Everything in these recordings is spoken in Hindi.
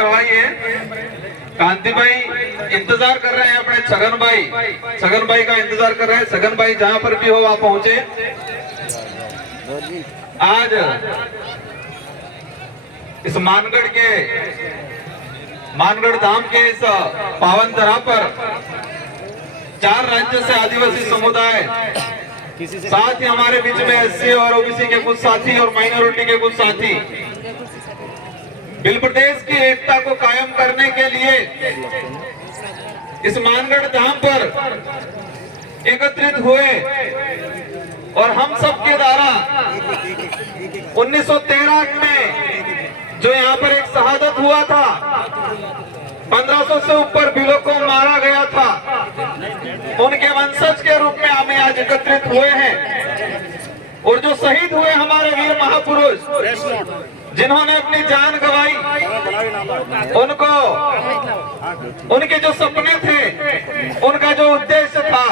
करवाइए। कांति भाई इंतजार कर रहे हैं अपने छगन भाई का इंतजार कर रहे हैं। छगन भाई जहां पर भी हो वहां पहुंचे। आज इस मानगढ़ धाम के इस पावन धरा पर 4 राज्य से आदिवासी समुदाय, साथ ही हमारे बीच में एससी और ओबीसी के कुछ साथी और माइनॉरिटी के कुछ साथी बिल प्रदेश की एकता को कायम करने के लिए इस मानगढ़ धाम पर एकत्रित हुए और हम सब के द्वारा 1913 में जो यहाँ पर एक शहादत हुआ था, 1500 से ऊपर बिलों को मारा गया था, उनके वंशज के रूप में हम आज एकत्रित हुए हैं। और जो शहीद हुए हमारे वीर महापुरुष जिन्होंने अपनी जान गंवाई, उनको उनके जो सपने थे, उनका जो उद्देश्य था,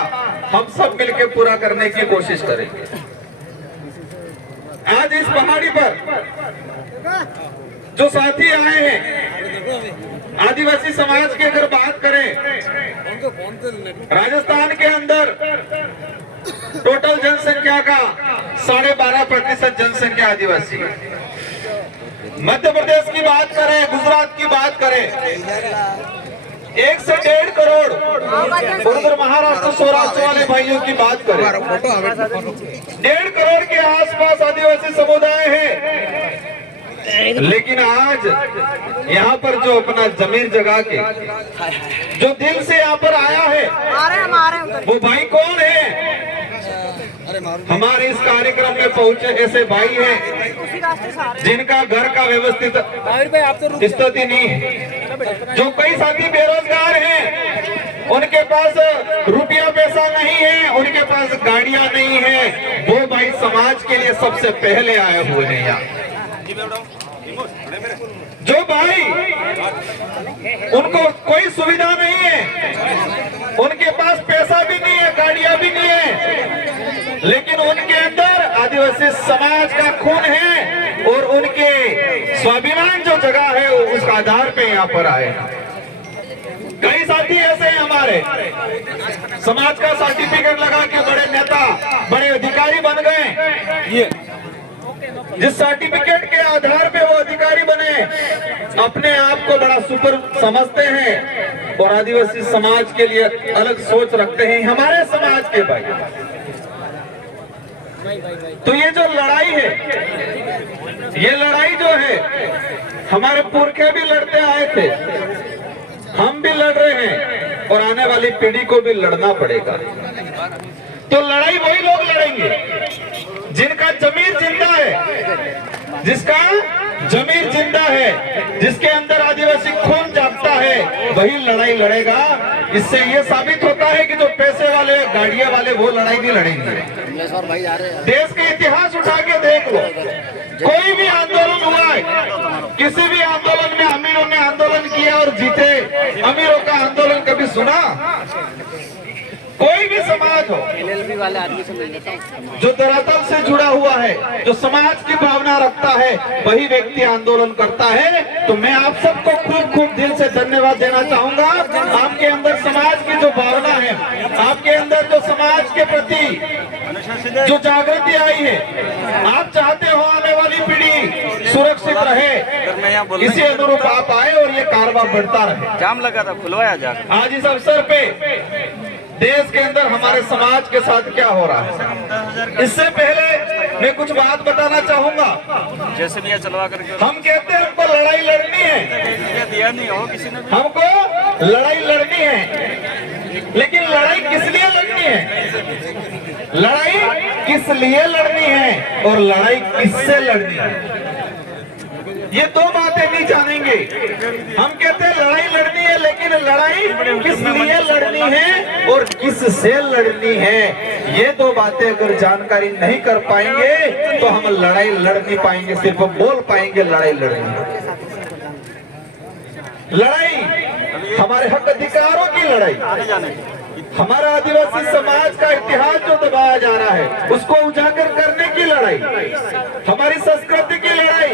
हम सब मिलकर पूरा करने की कोशिश करेंगे। आज इस पहाड़ी पर जो साथी आए हैं, आदिवासी समाज की अगर बात करें, राजस्थान के अंदर टोटल जनसंख्या का 12.5% जनसंख्या आदिवासी है। मध्य प्रदेश की बात करें, गुजरात की बात करें, 1 से 1.5 करोड़, और उधर महाराष्ट्र सौराष्ट्र वाले भाइयों की बात करें, 1.5 करोड़ के आसपास आदिवासी समुदाय है। लेकिन आज यहाँ पर जो अपना जमीर जगा के जो दिल से यहाँ पर आया है, वो भाई कौन है? हमारे इस कार्यक्रम में पहुंचे ऐसे भाई हैं जिनका घर का व्यवस्थित स्थिति नहीं है, जो कई साथी बेरोजगार हैं, उनके पास रुपया पैसा नहीं है, उनके पास गाड़ियां नहीं है, वो भाई समाज के लिए सबसे पहले आए हुए हैं यहाँ। जो भाई उनको कोई सुविधा नहीं है, उनके पास पैसा भी नहीं है, गाड़ियां भी नहीं है, लेकिन उनके अंदर आदिवासी समाज का खून है और उनके स्वाभिमान जो जगह है उस आधार पे यहाँ पर आए। कई साथी ऐसे हैं हमारे, समाज का सर्टिफिकेट लगा के बड़े नेता, बड़े अधिकारी बन गए। जिस सर्टिफिकेट के आधार पे वो अधिकारी बने, अपने आप को बड़ा सुपर समझते हैं और आदिवासी समाज के लिए अलग सोच रखते हैं हमारे समाज के भाई। तो ये जो लड़ाई है, ये लड़ाई जो है हमारे पुरखे भी लड़ते आए थे, हम भी लड़ रहे हैं और आने वाली पीढ़ी को भी लड़ना पड़ेगा। तो लड़ाई वही लोग लड़ेंगे जिनका जमीर जिंदा है, जिसका जमीर जिंदा है, जिसके अंदर आदिवासी खून जागता है, वही लड़ाई लड़ेगा। इससे ये साबित होता है कि जो पैसे वाले, गाड़ियां वाले, वो लड़ाई नहीं लड़ेंगे। देश के इतिहास उठा के देख लो, कोई भी आंदोलन हुआ है, किसी भी आंदोलन में अमीरों ने आंदोलन किया और जीते, अमीरों का आंदोलन कभी सुना? कोई भी समाज हो, एलएलबी वाले आदमी से मिल लेता हूं, जो धरातल से जुड़ा हुआ है, जो समाज की भावना रखता है, वही व्यक्ति आंदोलन करता है। तो मैं आप सबको खूब खूब दिल से धन्यवाद देना चाहूंगा। आपके अंदर समाज की जो भावना है, आपके अंदर जो समाज के प्रति जो जागृति आई है, आप चाहते हो आने वाली पीढ़ी सुरक्षित रहे, इसी अनुरूप आप आए और ये कारवां बढ़ता रहे। जाम लगा था, खुलवाया जाकर। आज इस अवसर पे देश के अंदर हमारे समाज के साथ क्या हो रहा है, इससे पहले मैं कुछ बात बताना चाहूंगा। जैसे भी चलवा करके हम कहते हैं हमको लड़ाई लड़नी है, दिया नहीं हो किसी ने, हमको लड़ाई लड़नी है, लेकिन लड़ाई किस लिए लड़नी है? लड़ाई किस लिए लड़नी है और लड़ाई किससे लड़नी है, ये दो बातें नहीं जानेंगे। हम कहते हैं लड़ाई लड़नी है, लेकिन लड़ाई किस लिए लड़नी है और किस से लड़नी है, ये दो बातें अगर जानकारी नहीं कर पाएंगे तो हम लड़ाई लड़ नहीं पाएंगे, सिर्फ बोल पाएंगे लड़ाई लड़नी। लड़ाई हमारे हक अधिकारों की लड़ाई, हमारा आदिवासी समाज का इतिहास जो दबाया जा रहा है उसको उजागर करने की लड़ाई, हमारी संस्कृति की लड़ाई,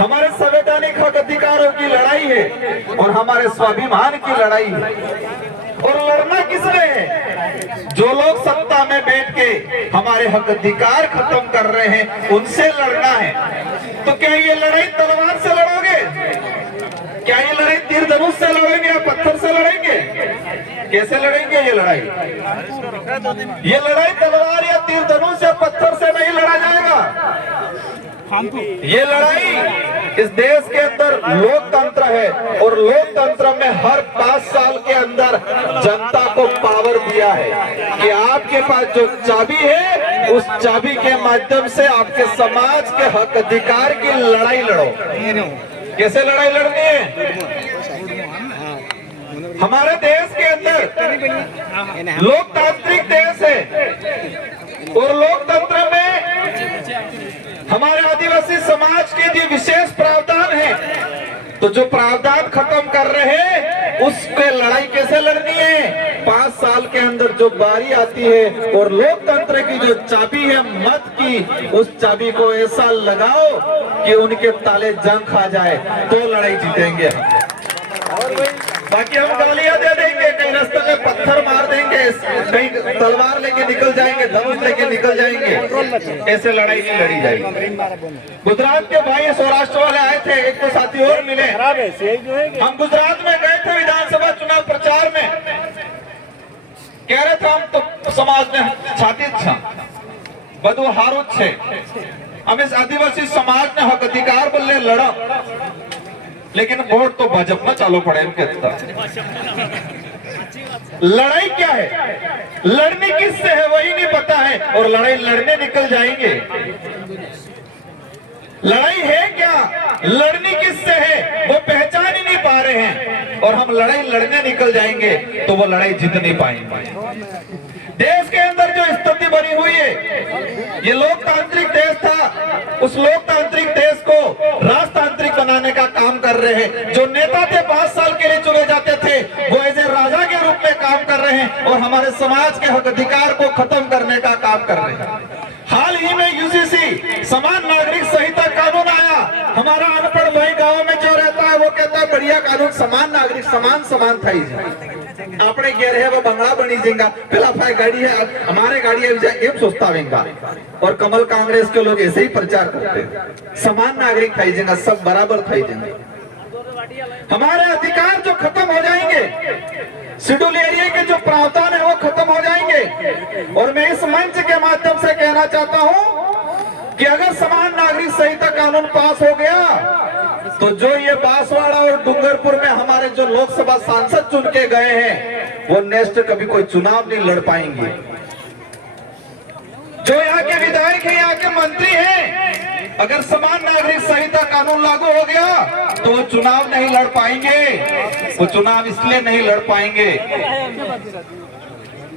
हमारे संवैधानिक हक अधिकारों की लड़ाई लड़ाई है और हमारे स्वाभिमान की लड़ाई है। और लड़ना किसने है? जो लोग सत्ता में बैठ के हमारे हक अधिकार खत्म कर रहे हैं, उनसे लड़ना है। तो क्या ये लड़ाई तलवार से लड़ोगे? क्या ये लड़ाई तीर धनुष से लड़ेंगे या पत्थर से लड़ेंगे? कैसे लड़ेंगे ये लड़ाई? ये लड़ाई तलवार या तीर धनुष या पत्थर से नहीं लड़ा जाएगा। ये लड़ाई इस देश के अंदर लोकतंत्र है और लोकतंत्र में हर 5 साल के अंदर जनता को पावर दिया है कि आपके पास जो चाबी है, उस चाबी के माध्यम से आपके समाज के हक अधिकार की लड़ाई लड़ो। कैसे लड़ाई लड़नी है? हमारे देश के अंदर लोकतांत्रिक देश है और लोकतंत्र में हमारे आदिवासी समाज के लिए विशेष प्रावधान है। तो जो प्रावधान खत्म कर रहे हैं, उसके लड़ाई कैसे लड़नी है? 5 साल के अंदर जो बारी आती है और लोकतंत्र की जो चाबी है मत की, उस चाबी को ऐसा लगाओ कि उनके ताले जंग खा जाए, तो लड़ाई जीतेंगे। बाकी हम गालियां दे देंगे, कहीं रास्ते में पत्थर मार देंगे, कहीं तलवार लेके निकल जाएंगे, धनुष लेके निकल जाएंगे, ऐसे लड़ाई नहीं लड़ी जाएगी। गुजरात के भाई सौराष्ट्र वाले आए थे, एक तो साथी और मिले। हम गुजरात में गए थे विधानसभा चुनाव प्रचार में, कह रहे थे हम तो समाज में छाती બધું હારું જ છે, અમે આદિવાસી સમાજને હક અધિકાર બદલે લડા, लेकिन वोट तो भाजपा चालू पड़े। लड़ाई क्या है? लड़नी किससे है वही नहीं पता है और लड़ाई लड़ने निकल जाएंगे। लड़ाई है क्या, लड़नी किससे है वो पहचान ही नहीं पा रहे हैं और हम लड़ाई लड़ने निकल जाएंगे तो वो लड़ाई जीत नहीं पाएंगे। देश के अंदर जो स्थिति बनी हुई है, ये लोकतांत्रिक देश था, उस लोकतांत्रिक देश को राजतांत्रिक बनाने का काम कर रहे हैं। जो नेता थे 5 साल के लिए चुने जाते थे, वो एज ए राजा के रूप में काम कर रहे हैं और हमारे समाज के हक अधिकार को खत्म करने का काम कर रहे हैं। हाल ही में यूसीसी समान नागरिक संहिता कानून आया। हमारा अनपढ़ भाई गांव में जो रहता है वो कहता है बढ़िया कानून, समान नागरिक समान था ही। આપણે ઘેર હે वो बंगला बनी जाएगा, पहला फाय गाड़ी है हमारे गाड़ी है सोचता होगा। और कमल कांग्रेस के लोग ऐसे ही प्रचार करते हैं, समान नागरिक थाई जाएगा, सब बराबर थाई जाएंगे। हमारे अधिकार जो खत्म हो जाएंगे, शेड्यूल एरिया के जो प्रावधान है वो खत्म हो जाएंगे। और मैं इस मंच के माध्यम से कहना चाहता हूं कि अगर समान नागरिक संहिता कानून पास हो गया तो जो ये बांसवाड़ा और डूंगरपुर में हमारे जो लोकसभा सांसद चुन के गए हैं, वो नेक्स्ट कभी कोई चुनाव नहीं लड़ पाएंगे। जो यहाँ के विधायक हैं, यहाँ के मंत्री हैं, अगर समान नागरिक संहिता कानून लागू हो गया तो वो चुनाव नहीं लड़ पाएंगे। वो चुनाव इसलिए नहीं लड़ पाएंगे,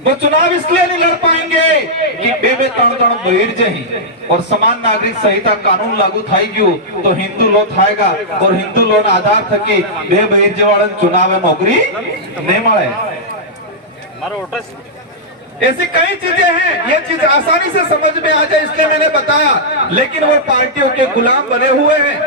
वो चुनाव इसलिए नहीं लड़ पाएंगे कि बे त्रण बहिर जही और समान नागरिक संहिता कानून लागू थाई गयु तो हिंदू लो थाएगा और हिंदू लो ना आधार थकी बे बहिर जेवाळन चुनाव में नौकरी नहीं मळे। ऐसी कई चीजें हैं, ये चीज आसानी से समझ में आ जाए इसलिए मैंने बताया, लेकिन वो पार्टियों के गुलाम बने हुए हैं।